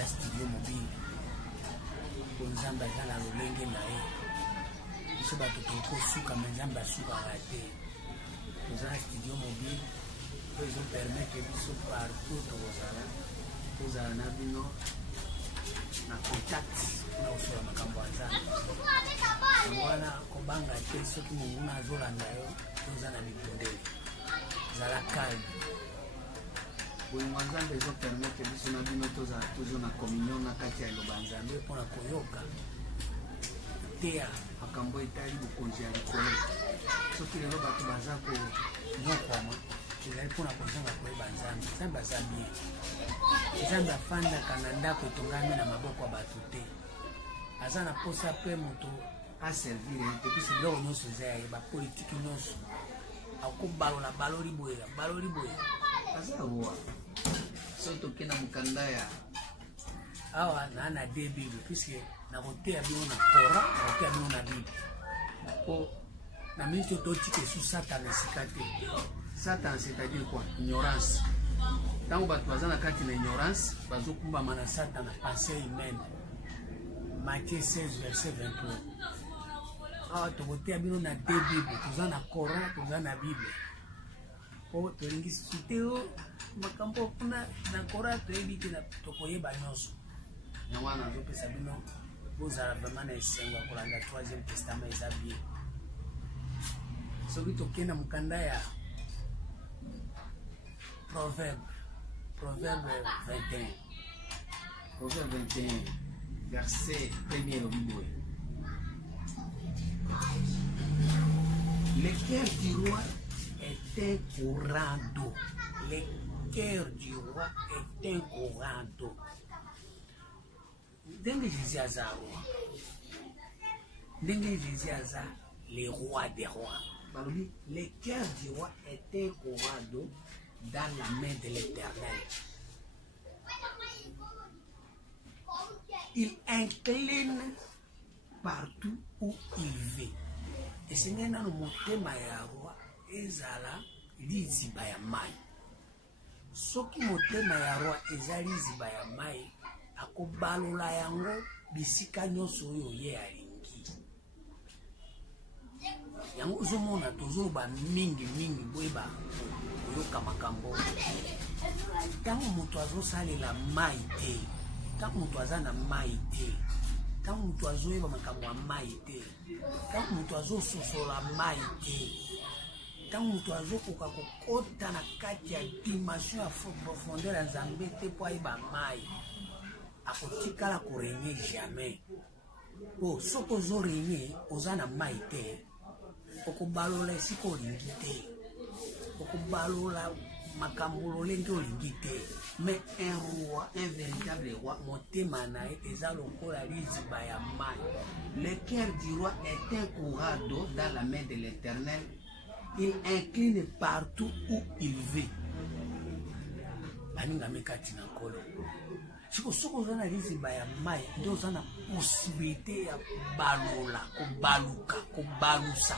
eza studio mobile po nzambe aza na lolenge na ye biso bato tokosuka me nzambe asukaka te toza na studio mobile po ezopermettre biso partout tozala na bino na contact mpona kosola makambo ya nzambe yango wana kobanga te soki monguna azolanda yo toza na bibundeli zala calme bolingo nzambe ezopermettre biso na bino tozala toujours na communion na kati ya eloba nzambe mpona koyoka teya makambo etali bokonzi ya likolo soki lelo bato baza konyokwama ezali mpona kozanga koyeba nzambe nzambe aza bien nzambe afandaka na ndako etongami na maboko ya bato te aza na posa mpe moto aservire te pisi biloko nyonso eza ya ye bapolitiki nyonso akobalola baloli boye aza roi so tokenda mokanda ya awa naa na de bible puiske nakoteya bino na kora nakoteya bino na bible po na miniti totika esu satana esika te satana c'est-à-dire quoi ignorance ntango bato baza na kati na ignorance bazokumbama na satana pensée humaine Matthieu 16 verset 23 awa tokoteya bino na de bible toza na kora toza na bible po tolingi sute o makambo kuna na kora toyebi te tokoyeba nyonso yango wana azopesa bino bozala vraiment na esengo ya kolanda 3e testament eza bien soki tokenda mokanda ya proverbe 21 verset 1er elobi boye le cœur du roi est un courant d'eau. Le cœur du roi est un courant d'eau. Denge Jésus aza roi. Denge Jésus aza le roi des rois. Le cœur du roi est un courant d'eau dans la main de l'Éternel. Il incline partout où il veut. Et c'est maintenant le motema ya roi ezala liziba ya mai. Soki motema ya roi ezali liziba ya mai akobalola yango bisika nyonso oyo ye alingi. Yango ozomona tozoloba mingi boyeba koyoka makambo. Ntango moto azosalela mai te, ntango moto aza na mai te, ntango moto azoyeba makambo ya mai te, ntango moto azososola mai te, ntango moto azokoka kokota na kati ya dimension ya profondeur ya nzambe te po ayeba mai akotikala korenye jamais. Po soki ozorenye oza na mai te okobalola esika olingi te, okobalola makambo lolenge olingi te. Mais un roi, un véritable roi, motema na ye eza lokola liziba ya mai. Le cœur du roi est un courant d'eau dans la main de l'Éternel. Il incline partout où il veut. Baninga mekati na kolo. Siko oza na liziba ya mai nde oza na possibilité ya balola, kobaluka, kobalusa,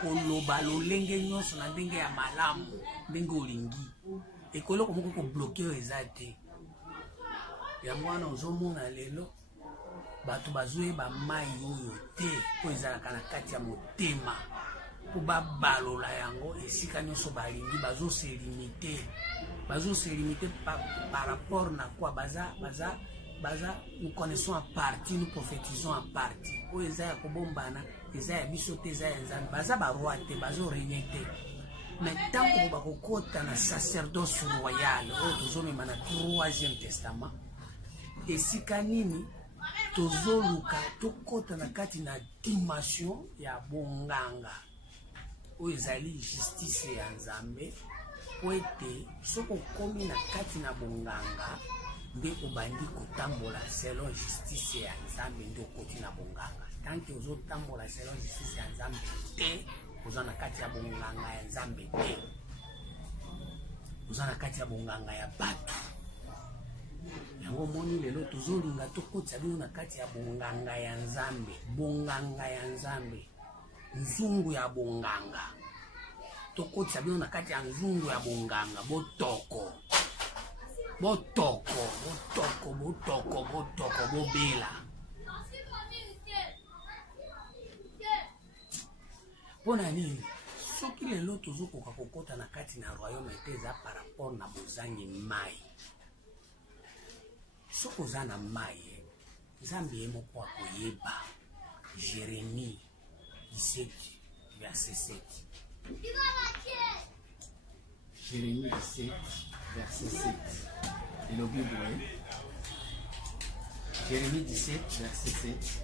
koloba lolenge nyonso na ndenge ya malamu, ndenge olingi. Ekoloko moko kobloke oyo eza te. Yango wana ozomona lelo bato bazoyeba mai oyo te po ezalaka na kati ya motema po babalola yango esika nyonso balingi. Bazoselimite par rapport na quoi baza nous connaissons en partie, nous prophétisons en partie. Oyo eza ya kobombana eza ya biso te, eza ya nzambe. Baza baroi te, bazorenye te. Mais tant que vous avez un sacerdoce royal, vous avez un 3e testament, et si kanini, tozoluka, tokota na kati na dimension ya bonganga, oyo ezali justice ya nzambe, po ete soko komi na kati na bonganga, nde obandi kotambola selon justice ya nzambe nde okoti na bonganga. Tant que vous tambola selon justice ya nzambe te, oza na kati ya bonganga ya nzambe te, oza na kati ya bonganga ya bato. Yango moni lelo tozolinga tokotisa bino na kati ya bonganga ya nzambe, bonganga ya nzambe, nzungu ya bonganga. Tokotisa bino na kati ya nzungu ya bonganga, botoko. botoko bobela pona nini soki lelo tozokoka kokota na kati na royaume te eza par rapport na bozangi mai soki oza na mai nzambe ye moko akoyeba. Jérémie 17 verset 7. Jérémie 17 verset 7. Et le Bible, Jérémie 17 verset 7.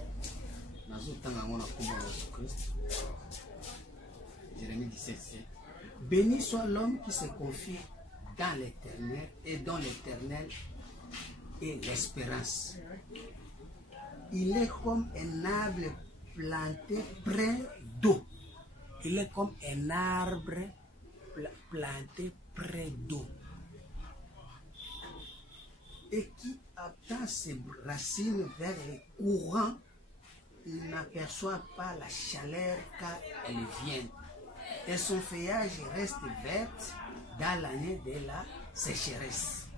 Jérémie 17 7. Béni soit l'homme qui se confie dans l'Éternel et dans l'Éternel et l'espérance. Il est comme un arbre planté près d'eau. Il est comme un arbre planté près d'eau. Et qui attend ses racines vers les courants, il n'aperçoit pas la chaleur car elle vient. Et son feuillage reste vert dans l'année de la sécheresse.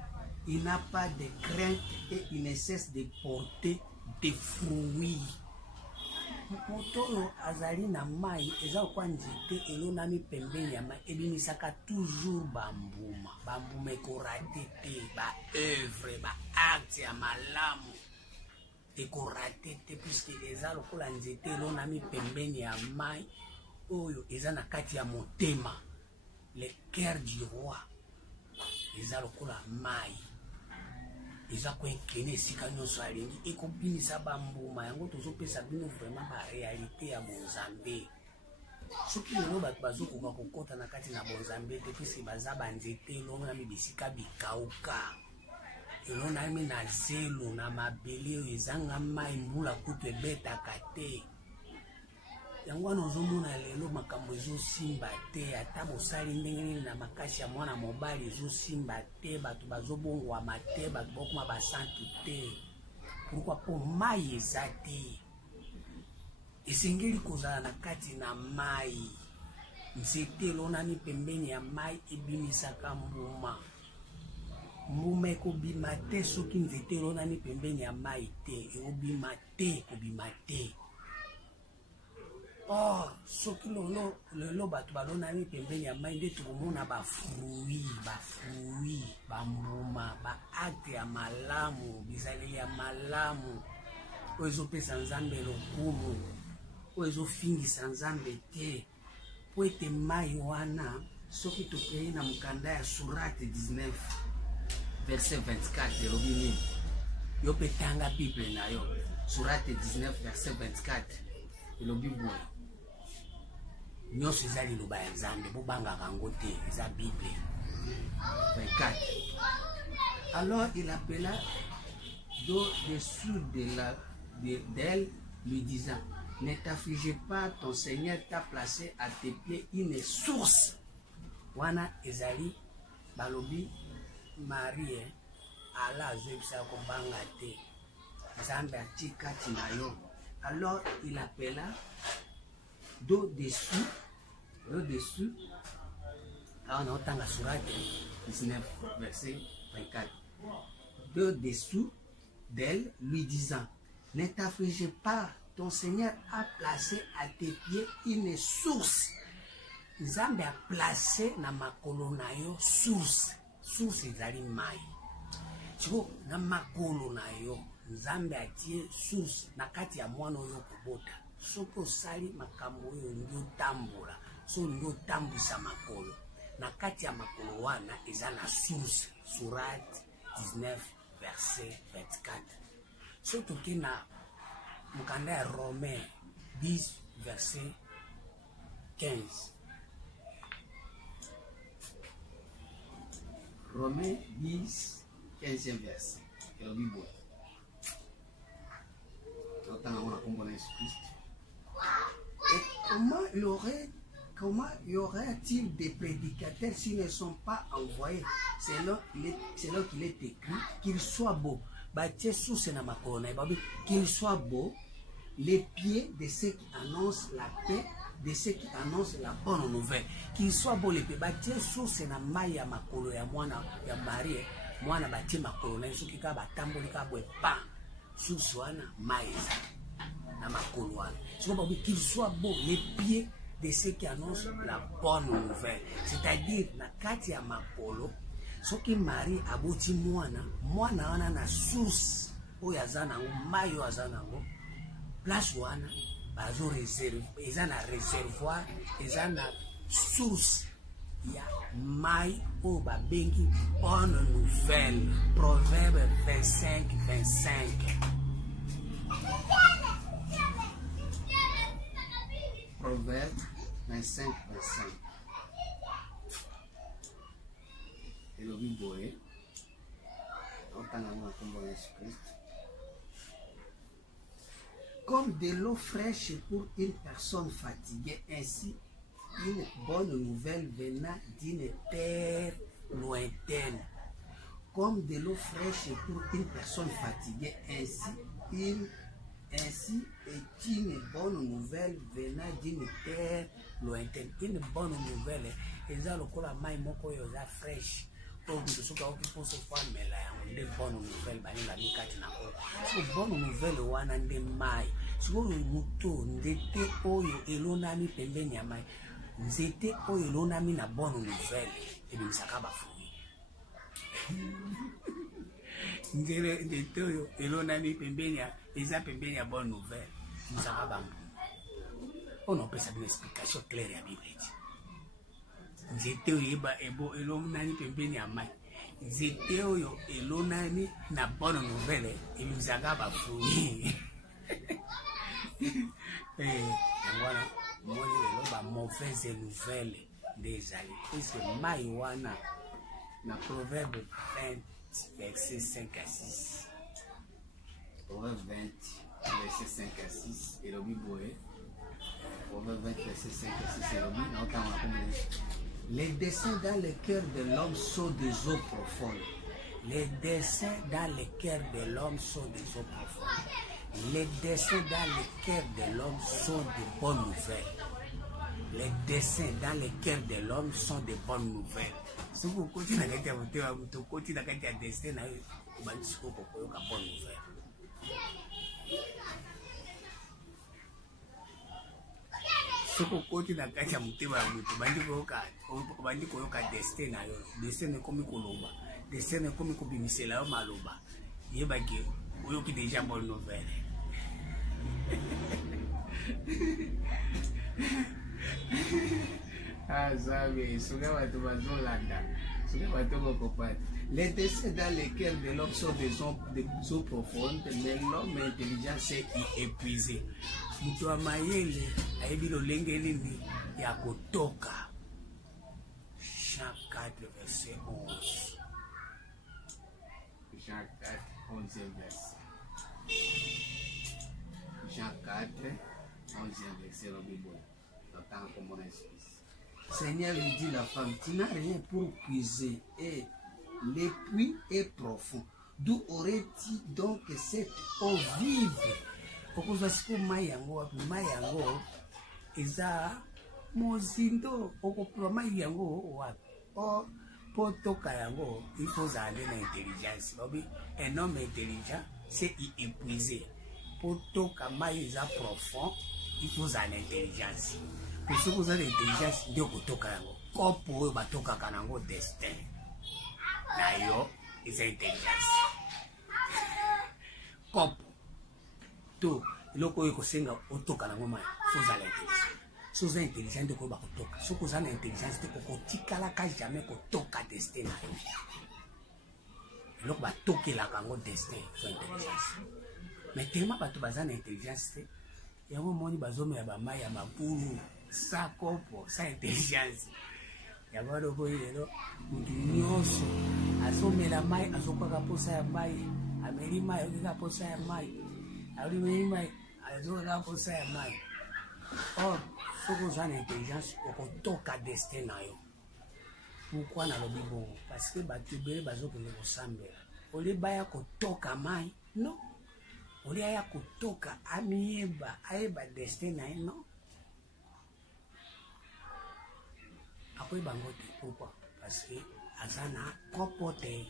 Il n'a pas de crainte et il ne cesse de porter des fruits. Moto azali na mai eza kwa nzete elonami pembeni ya mai ebimisaka toujours bambuma. Bambuma ekorate te, ba œuvre, ba acte ya malamu ekorate te puisque eza lokola nzete elonami pembeni ya mai oyo eza na kati ya motema. Le cœur du roi eza lokola mai. Eza ko ekene sika nyonso alingi ekobinisa bambuma yango tozopesa bino vraiment ba réalité ya bonzambe. Soki lelo bato bazokoka kokota na kati na bonzambe te puisque baza banzete elonami bisika bikauka elonami na zelo na mabele oyo ezanga mai mbula kutu ebetaka te. Yango wana ozomona lelo makambo ezosimba te ata mosali ndenge nini na makasi ya mwana mobali ezosimba te bato bazobongwama te bato bokoma basantu te. Pourquoi? Po mai eza te. Esengeli kozala na kati na mai. Nzete elonami pembeni ya mai ebimisaka mbuma. Mbuma ekobima te soki nzete elonami pembeni ya mai te. Ekobima te, kobima te. Or, soki lelo bato balonami pembeni ya mai nde tokomona bafruit, bambuma, baakte ya malamu, bizaleli ya malamu, oyo ezopesa nzambe lokumu, oyo ezofingisa nzambe te. Po ete mai wana soki tokei na mokanda ya Sourate 19 verset 24 elobi nini? Yo pe tanga Bible na yo. Sourate 19 verset 24 elobi boye. Nyonso eza liloba ya Nzambe bobangaka yango te, eza Bible. 24. Alors il appela d'au-dessous d'elle lui disant: ne t'afflige pas, ton Seigneur t'a placé à tes pieds une source. Wana ezali balobi Marie ala azebisa kobanga te. Nzambe atika tina yo. Alors il appela d'au-dessous, alors on entend la Sourate 19 verset 24, d'au-dessous d'elle lui disant: ne t'afflige pas, ton Seigneur a placé à tes pieds une source. Nzambe a placé na makolo na yo source ezali mai. Chiko na makolo na yo Nzambe atie source na kati ya mwana oyo kobota. Soki osali makambo oyo ndio tambola, so ndio tambwisa makolo. Na kati ya makolo wana eza na source. Sourate 19 verset 24. So toke na mokanda ya Romain 10 verset 15. Romain 10 15e verset. Elobi boye. Totanga mona kombo na Yesu Christ. Et comment y aurait-il des prédicateurs s'ils ne sont pas envoyés? Selon qu'il est écrit qu'ils soient beaux. Qu'ils soient beaux, les pieds de ceux qui annoncent la paix, de ceux qui annoncent la bonne nouvelle. Qu'ils soient beaux les pieds. Batie source na maya makolo ya mwana ya Marie. Mwana batie makolo na Yesu kika batamboli ka bwe pa. source wana maïs na makolo wana. Qu'il soit beau, les pieds de ceux qui annoncent la bonne nouvelle. C'est-à-dire, na kati ya makolo, soki Marie aboti mwana wana na source oyo aza nango, mai oyo aza nango, place wana bazo réserve, eza na réservoir, eza na source ya mai oyo babengi bonne nouvelle. Proverbe 25-25. Proverbe 25-25. Et le Bible, comme de l'eau fraîche pour une personne fatiguée, ainsi une bonne nouvelle venant d'une terre lointaine. Comme de l'eau fraîche pour une personne fatiguée, ainsi est une bonne nouvelle venant d'une terre lointaine. Une bonne nouvelle, ils ont le col à maille, mon coyo est fraîche. Pour que ce soit pour se faire, mais là, on a une bonne nouvelle, bah, il a mis 4 ans. C'est une bonne nouvelle, on a des mailles. Si vous avez un mouton, n'était oyo, et l'on a mis pembeni à maille. N'était oyo, l'on a mis la bonne nouvelle, et bien, ça va fouiller. N'était oyo, et l'on a mis pembeni à. Les appels à bonne nouvelle, nous avons bambou. On n'a pas une explication claire à la Bible. J'étais au Ebo et l'on n'a ni pembeni à main. J'étais au et l'on n'a ni na bonne nouvelle et nous avons bambou. Et voilà, moi, il y a mauvaise nouvelle des alliés. Puisque Maïwana, dans Proverbe 20, verset 5 à 6. Proverbe 20, verset 5 à 6, et le Bible, Proverbe 20, verset 5 à 6, et le Bible, les desseins dans le cœur de l'homme sont des eaux profondes. Les desseins dans le cœur de l'homme sont des eaux profondes. Les desseins dans le cœur de l'homme sont de bonnes nouvelles. Les desseins dans le cœur de l'homme sont de bonnes nouvelles. Si vous continuez à dire, vous continuez à dire destin, vous allez dire que bonne nouvelle. Soko koti na kati ya mutema ya mutu bandi koyoka destin na yo, destin ekomi koloba, destin ekomi kobimisela yo maloba, yebaki oyoki déjà bonne nouvelle. Ah zabe, soka bato bazolanda, soka bato bakopata. Les desseins dans lesquels de l'homme sont des eaux profondes, mais l'homme intelligent s'est épuisé. Mutu amayele aibi lolenge nini ya kutoka. Jean 4 verset 11. Jean 4 11e verset. Jean 4 11e verset le Bible. L'entend comme mon esprit. Seigneur lui dit la femme, tu n'as rien pour puiser et le puits est profond. D'où aurais-tu donc cette eau vive? Okozwa siko mai yango eza mozindo okopewa mai yango wapi po toka yango il faut aller na intelligence. Un homme intelligent c'est épuisé po toka mai eza profond il faut aller intelligence. Pour ce que vous avez intelligence ndio kotoka yango kopo oyo batokaka nango destin na yo eza intelligence kopo to loko yeko senga otoka na ngoma faut aller intelligent. So za intelligent de ko ba kotoka. So ko za na intelligence de ko kotikala ka jamais kotoka destin na yo. Loko ba tokela kango destin so intelligence. Mais tellement bato baza na intelligence yango moni bazome ya ba mai ya mapulu sa kopo sa intelligence. Yango loko yelo mutu nyonso azomela mai azokwaka posa ya mai ameli mai okika posa ya mai. Alimei azoka posa ya mai. Or, soko zana intelligence okotoka destin na yo. Pourquoi na lobi bon? Parce que batubele bazokende kosambela. Oli baya kotoka mai, non. Oli aya kotoka amieba, ayeba destin na yo, non. Akoy bangote, pourquoi? Parce que azana kopote.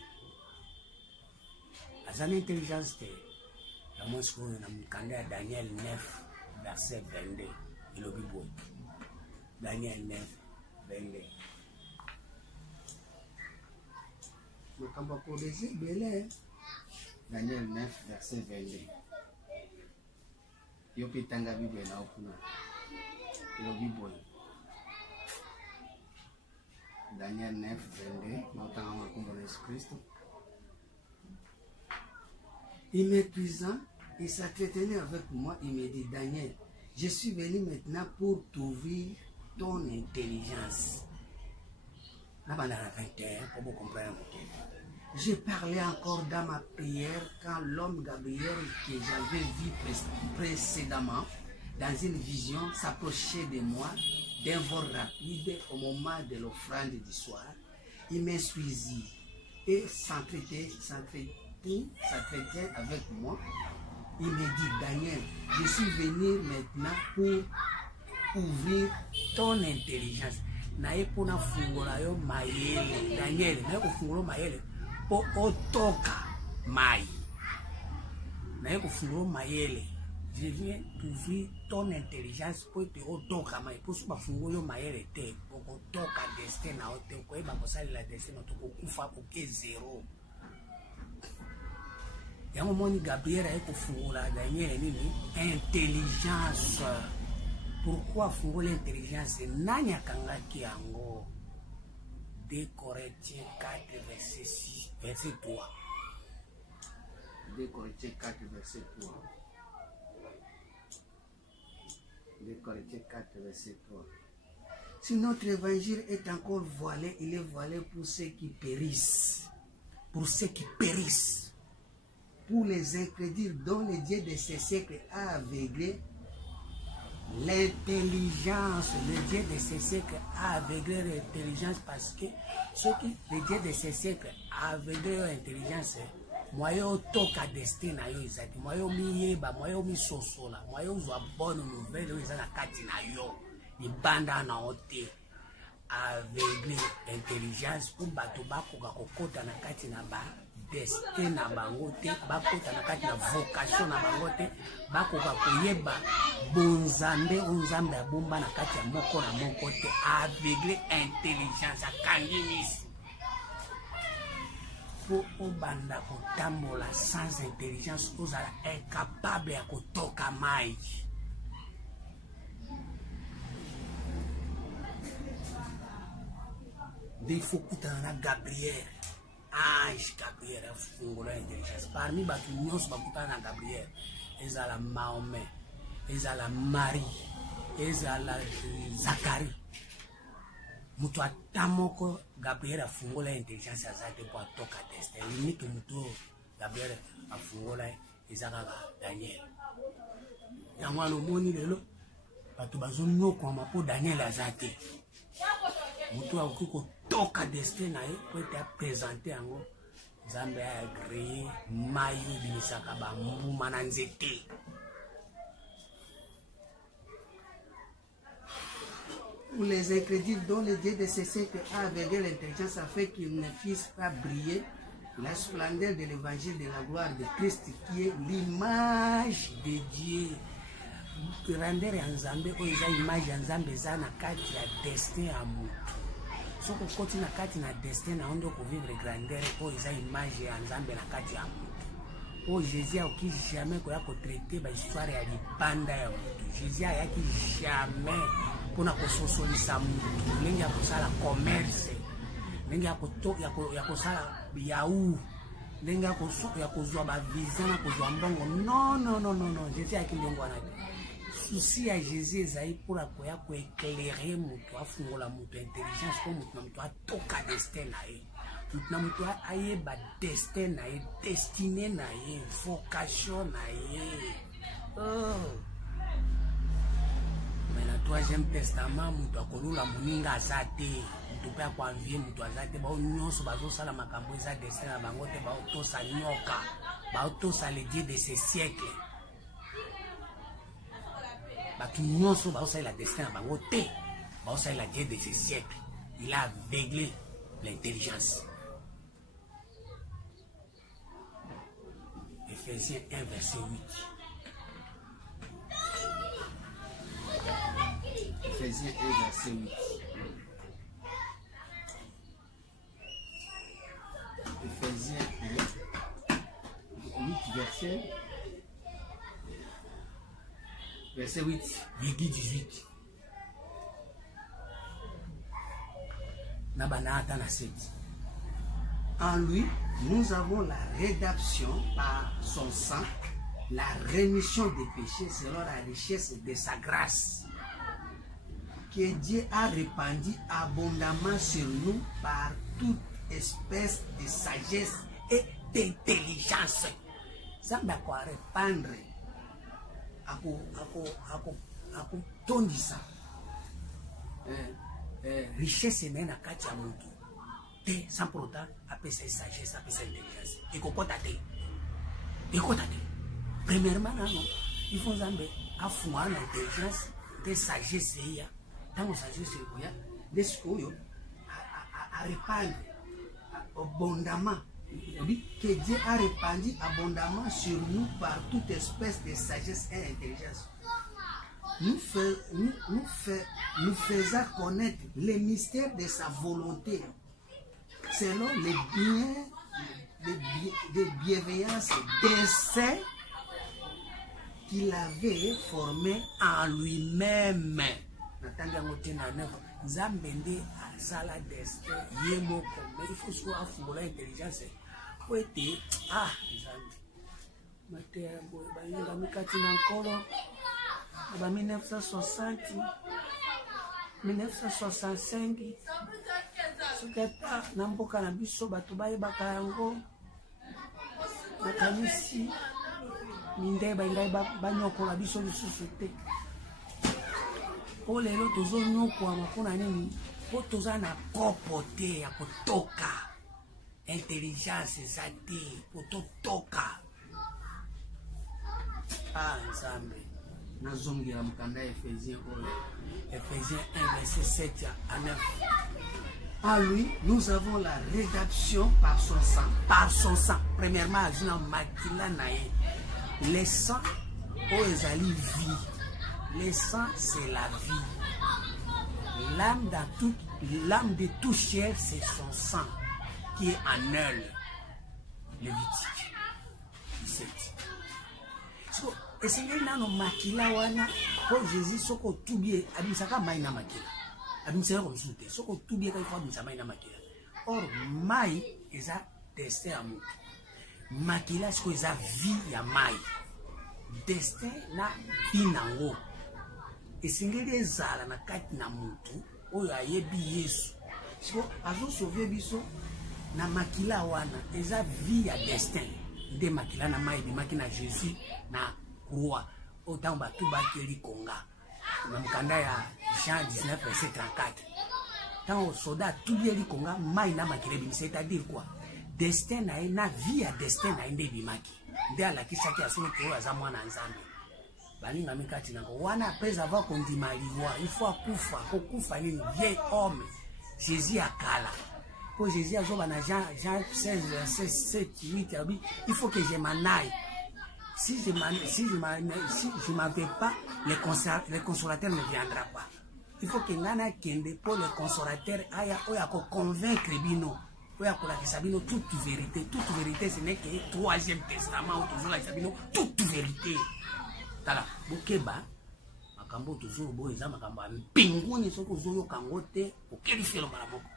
Azana intelligence te. Moi, je suis à Daniel 9, verset 22. Il est beau. Daniel 9, 22. Daniel 9, verset 22. Yopitanga Bible na okuna. Il est beau. Daniel 9, 22. Il m'épuisa, il s'entretenait avec moi, il me dit, Daniel, je suis venu maintenant pour t'ouvrir ton intelligence. Là, pendant la 21, pour vous comprendre. J'ai parlé encore dans ma prière quand l'homme Gabriel que j'avais vu précédemment dans une vision s'approchait de moi d'un vol rapide au moment de l'offrande du soir. Il m'instruisit et s'entretient avec moi. Il me dit, Daniel, je suis venu maintenant pour ouvrir ton intelligence. Nae pona fungola yo mayele. Daniel, nae ko fungola mayele po otoka mai. Nae ko fungola mayele. Je viens t'ouvrir ton intelligence pour te otoka mai. Pour suba fungola mayele te. Pour otoka destin na ote. Ko eba ko sali la destin na to ko kufa ko ke zéro. Yango moni Gabriel aye ko fungola Daniel nini intelligence. Pourquoi fungo l'intelligence? Nanya kangaki yango. 2 Corinthiens 4 verset 6, verset 3. 2 Corinthiens 4 verset 3. 2 Corinthiens 4 verset 3. Si notre évangile est encore voilé, il est voilé pour ceux qui périssent. Pour ceux qui périssent. Pour les incrédules dont le Dieu de ces siècles a aveuglé l'intelligence. Le Dieu de ces siècles a aveuglé l'intelligence parce que ceux qui, le Dieu de ces siècles a aveuglé l'intelligence, moi yo toka destin na yo izaki, moi yo miyeba, moi yo misosola, moi yo zwa bonne nouvelle yo izana kati na yo, libanda na ote. Aveuglé l'intelligence pour bato bakoka kokota na kati na ba destin na bango te, bakota na kati na vocation na bango te, bakoka koyeba bonzambe onzambe abomba na kati ya moko na moko te. Aveuglé intelligence akangi miso po obanda kotambola sans intelligence ozala incapable ya kotoka mai. Il faut que Gabriel, ange Gabriel, a fungola intelligence. Parmi batu nyonso bakutana na Gabriel, ezala Mahomet, ezala Marie, ezala Zacharie. Mutu atamoko Gabriel a fungola intelligence azate po atoka destin. Limite mutu Gabriel a fungola ezaka Daniel. Yango alomoni lelo batu bazonyokoma po Daniel azate. Mutu akuko toka destin na ye pour te présenter yango Nzambe a créé mayu bimisaka ba mbuma na nzete. Pour les incrédules dont le Dieu de ces siècles a aveuglé l'intelligence afin qu'ils ne puissent pas briller la splendeur de l'évangile de la gloire de Christ qui est l'image de Dieu. Grandeur ya Nzambe oyo eza image ya Nzambe eza na kati ya destin ya mutu. Soko koti na kati na destin na ondo ko vivre grandeur oyo eza image ya Nzambe na kati ya mutu. Oyo Jésus akoki jamais koya kotraite ba histoire ya libanda ya mutu. Jésus ayaki jamais mpona kososolisa mutu ndenge ya kosala commerce, ndenge ya kosala yahoo, ndenge ya kozwa bavisa na kozwa mbongo. Non, Jésus ayaki ndenge wana te. Souci à Jésus ezali pour akoya ko éclairer mutu afungola mutu intelligence ko mutu na mutu atoka destin na ye, mutu na mutu ayeba destin na ye, destiné na ye, vocation na ye. Mais na 3e testament mutu akolula moninga aza te, mutu mpe akoanvie mutu aza te. Bao nyonso bazosala makambo eza destin na bango te, baotosa nyoka, baotosa le Dieu de ces siècles. Batu nyonso baosala la destin na bango te, baosala la Dieu de ces siècles. Il a aveuglé l'intelligence. Ephésiens 1, verset 8. Ephésiens 1, verset 8. Ephésiens 1, 8, verset 8, virgule 18. Nabanata na 7. En lui, nous avons la rédemption par son sang, la rémission des péchés selon la richesse de sa grâce, que Dieu a répandue abondamment sur nous par toute espèce de sagesse et d'intelligence. Ça m'a quoi répandre à tondisa richesse et na katia mutu. Sans pour autant appeler ça sagesse, appeler ça intelligence. Et qu'on peut t'attendre. Et qu'on t'attendre. Premièrement, il faut zamber à fouer l'intelligence, des sagesse, dans le sagesse, des scoles, à répandre abondamment. Que Dieu a répandu abondamment sur nous par toute espèce de sagesse et intelligence. Nous faisons connaître les mystères de sa volonté selon les bienveillances d'essai qu'il avait formé en lui-même. Il faut soit affouler l'intelligence. Ah, en 1960, 1965, suketa na mboka na biso bato bayebaka yango nakanisi minde bangai banyokola biso lisusu te. Po lelo tozonyokwama mpona nini? Po toza na kopo te ya kotoka, intelligence eza te po totoka. Ah, Nzambe nazongela mukanda Ephésiens 1, verset 7 à 9. En lui, nous avons la rédemption par son sang. Par son sang. Premièrement, le sang, ezali vie. Le sang, c'est la vie. L'âme de tout chair, c'est son sang qui est en elle. Lévitique 17. Et c'est là que makila wana pour Jésus soko tubie abisaka mai na makila. Abisaka comme soute soko tubie ka kwa abisaka mai na makila. Or mai eza destin à mutu. Makila soko eza vie ya mai. Destin na vie nango. Et singeli ezala na kati na mutu oyo ayebi Yesu. Siko azo sauver biso na makila wana eza vie ya destin. De makila na mai de makina Jésus na roi autant batu bakeli konga na mukanda ya Jean 19 verset 34. Tant soldat tout li konga mai na makile bi, c'est-à-dire quoi? Destin na na vie ya destin na inde bimaki nde ala kisaki asolo ko aza mwana Nzambe balinga mikati na wana après avoir kondimaliwa il faut akufa ni vieil homme Jésus akala pour Jésus azoba na Jean 16 verset 7 8 il faut que je m'en aille. Si je m'en vais pas, le consolateur ne viendra pas. Il faut que Nana Kende pour le consolateur aya convaincre bino, oya kolakisa bino toute vérité. Toute vérité, ce n'est que le 3e testament où toujours la sabino toute vérité. Tala, bokeba makambo toujours bo eza makambo mpinguni soko zoyo kangote okelifelo malaboko.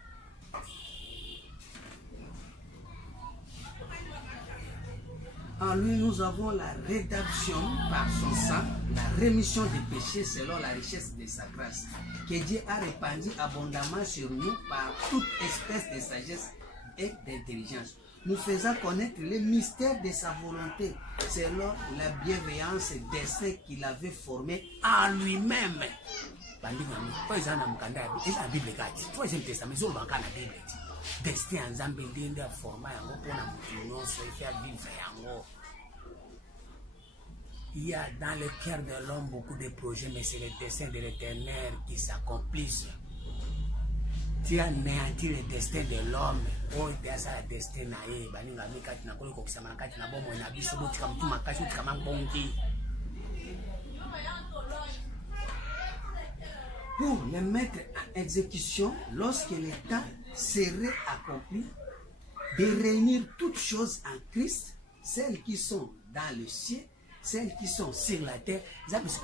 En lui, nous avons la rédemption par son sang, la rémission des péchés selon la richesse de sa grâce, que Dieu a répandue abondamment sur nous par toute espèce de sagesse et d'intelligence. Nous faisons connaître les mystères de sa volonté selon la bienveillance des saints qu'il avait formés en lui-même. Destin en Zambie ndende forma yango pona mutu nyonso faire vivre yango. Il y a dans le cœur de l'homme beaucoup de projets, mais c'est le dessein de l'Éternel qui s'accomplissent. tu anéantis le destin de l'homme. Oh, tu as ça, le destin naïe. Baninga mikati na kolo kokisa manakati na bomo na biso bo tika mtu makasi tika mangbongi. Pour les mettre en exécution, lorsque l'État serait accompli, de réunir toutes choses en Christ, celles qui sont dans le ciel, celles qui sont sur la terre.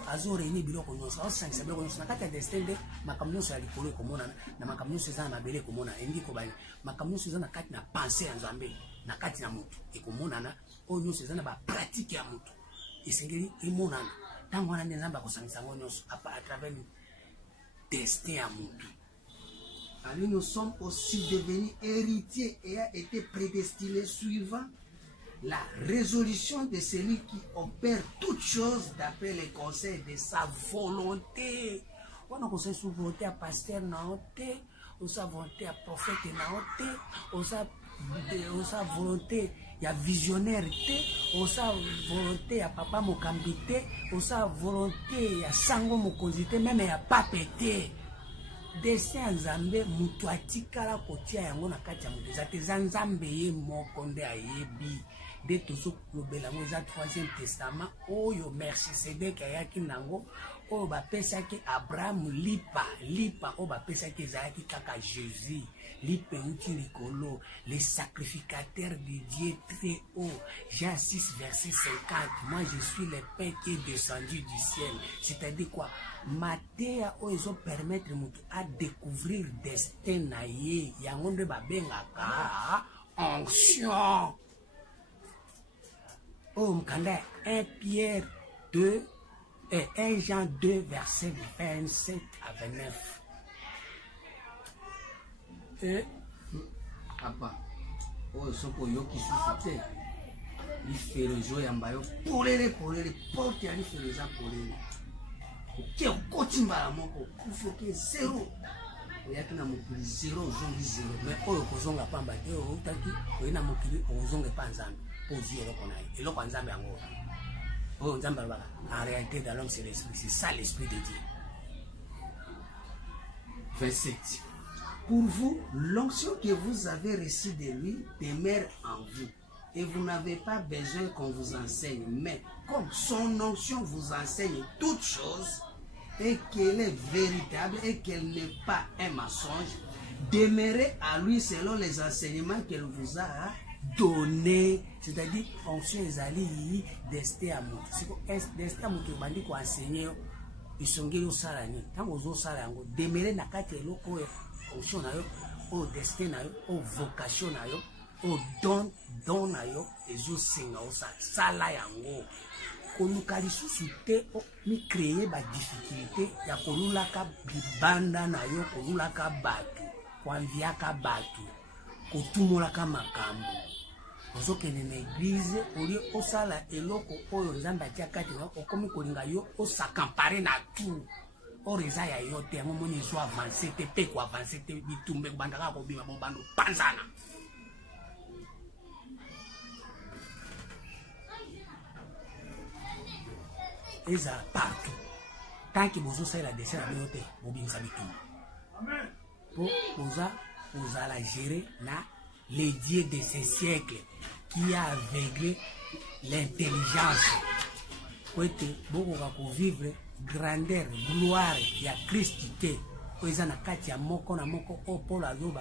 Azo réunir biloko nyonso, azo sangisa biloko nyonso. Nakati ya destin de makambo nyonso ya likolo ekomona, na makambo nyonso eza na mabele ekomona, elingi kobali. Makambo nyonso eza na kati na pensée ya Nzambe, na kati na mutu ekomonana, oyo nyonso eza na ba pratique ya mutu. Esengeli emonana. Tango wana Nzambe akosangisa ngo nyonso à travers destin à mutu. Alors nous sommes aussi devenus héritiers et a été prédestinés suivant la résolution de celui qui opère toutes choses d'après les conseils de sa volonté. On a conseil sur volonté à pasteur naoté, on sa volonté à prophète naoté, on sa volonté à visionnaire, on sa volonté à papa mokambité, on sa volonté à sango mokonzité, même à papété. Destin Nzambe mutu atikala kotia yango na kati ya mutu ezate za Nzambe ye moko nde ayebi de tozo lobela ngo za 3e testament oyo Melchisedek ayaki nango oyo bapesaki Abraham lipa oyo bapesaki ezalaki kaka Jésus lipa euti likolo les sacrificateurs de Dieu très haut. Jean 6 verset 50. Moi je suis le pain qui est descendu du ciel. C'est-à-dire quoi? Matéa oyo permettre mutu à découvrir destin na ye yango nde babengaka onction. Oh mkanda 1 Pierre 2 et 1 Jean 2 verset 27 à 29. Et papa oyo soko yoki susite liferezo yamba yo polele porte ya lifereza polele oke okotimbala moko kufoke 0 oyaki na mokili 0 ozongi 0 mais oyo kozonga pamba te otaki oye na mokili ozonge pa Nzambe po ozwi eloko na ye eloko ya Nzambe yango oyo Nzambe alobaka en réalité dans l'homme c'est l'esprit, c'est ça l'esprit de Dieu. 27. Pour vous, l'onction que vous avez reçue de lui demeure en vous. Et vous n'avez pas besoin qu'on vous enseigne. Mais comme son onction vous enseigne toutes choses, et qu'elle est véritable et qu'elle n'est pas un mensonge, demeurez à lui selon les enseignements qu'elle vous a donnés. C'est-à-dire, onction ezali destin à mutu. C'est destin à mutu bandi ko enseigner isongeli osala ni. Tango ozo sala yango demeurez na kati eloko onction na yo, au destin na yo, au vocation na yo, au don na yo, ezo singa osa sala yango. Koluka lisusu te mi créer ba difficulté ya kolulaka bibanda na yo, kolulaka batu, kwanviaka batu, kotumolaka makambo. Ozokende na église olie osala eloko oyo Nzambe atia kati na okomi kolinga yo osakampare na tout. Oreza ya yote yango moni zo avancer te pe ko avancer te bitumbe bandaka ko bima bombando panzana. Eza partout. Tant que vous avez la dessin à l'autre, vous bien savez tout. Pour vous la gérer là, les dieux de ces siècles qui a aveuglé l'intelligence. Pour être beaucoup pour vivre grandeur, gloire, il y a Christ qui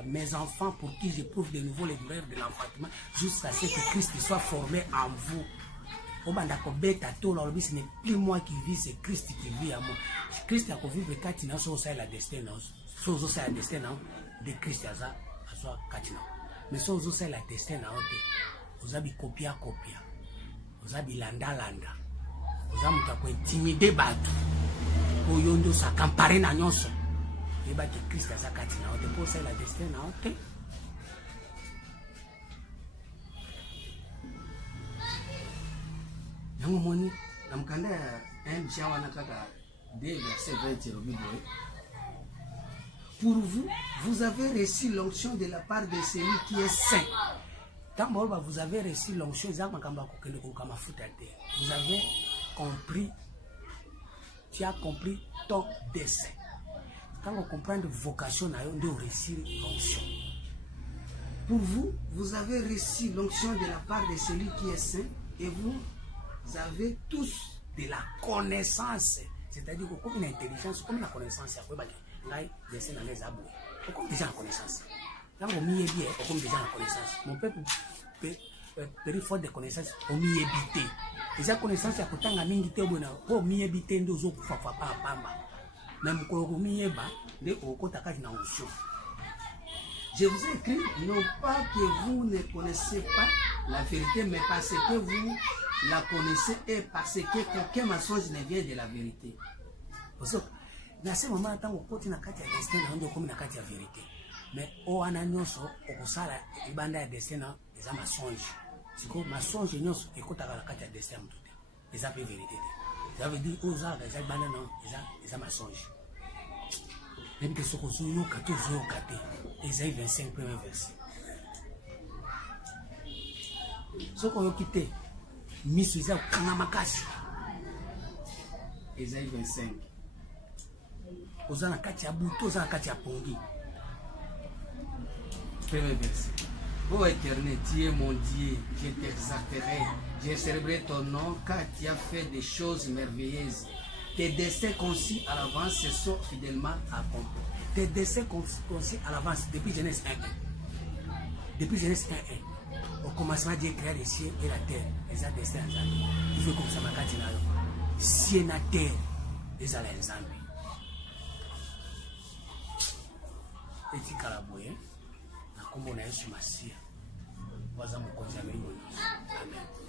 mes enfants pour qui j'éprouve de nouveau les douleurs de l'enfantement jusqu'à ce que Christ soit formé en vous. Ce n'est plus moi qui vis, c'est Christ qui vit en moi. Christ a vécu quand il a la destin, la destin de Christ mais si vous avez la destin, vous avez copié, vous avez landa. Vous avez intimidé Batu. Vous avez comparé à nous. Vous avez Christ a katina. Vous avez la destin. Namoni namkanda un jawana kaka 2 verset 20. Pour vous, vous avez reçu l'onction de la part de celui qui est saint. Vous avez reçu l'onction. Vous avez compris. Tu as compris ton dessein. Quand on comprend de vocation, on réussir l'onction. Pour vous, vous avez reçu l'onction de la part de celui qui est saint et vous avez tous de la connaissance. C'est-à-dire que comme une intelligence, comme la connaissance, comme déjà la connaissance. Quand on m'y est bien, comme déjà la connaissance. Mon peuple peut faute de connaissances, on m'y habite. Déjà connaissance, il y a pourtant un mingité pour m'y habiter deux autres fois pas pamba. Même quand on m'y est bas, de au côté de la onction. Je vous ai écrit, non pas que vous ne connaissez pas la vérité, mais parce que vous la connaissez et parce que aucun mensonge ne vient de la vérité. Parce que dans ce moment, tant qu'on continue à casser la destin, on doit comme la casser la vérité. Mais au ananyoso, au sala, il banda la destin, les mensonges. C'est comme mensonge, nous, et quand on a la casser la destin, les appels vérité. Ça veut dire aux arbres, les banda non, les mensonges. Même que ce qu'on joue, nous, 14 jours, 14. Ésaïe 25, premier verset. Ce qu'on a quitté, Misuiza Kangamakasi. Ésaïe 25. Ozana Katia Bouto, Ozana Katia Pongi. Premier verset. Ô Éternel, tu es mon Dieu, je t'exalterai, je célébrerai ton nom car tu as fait des choses merveilleuses. Tes desseins conçus à l'avance se sont fidèlement accomplis. Tes desseins conçus à l'avance depuis Genèse 1. Depuis Genèse 1. Au commencement, Dieu créa les cieux et la terre. Les a destinés à Zambie. Il faut comme ça, ma carte là. Cieux et la terre, les a les Zambie. Et tu caraboué, na kombo na Yesu Masia. Waza mkonza mengo. Amen.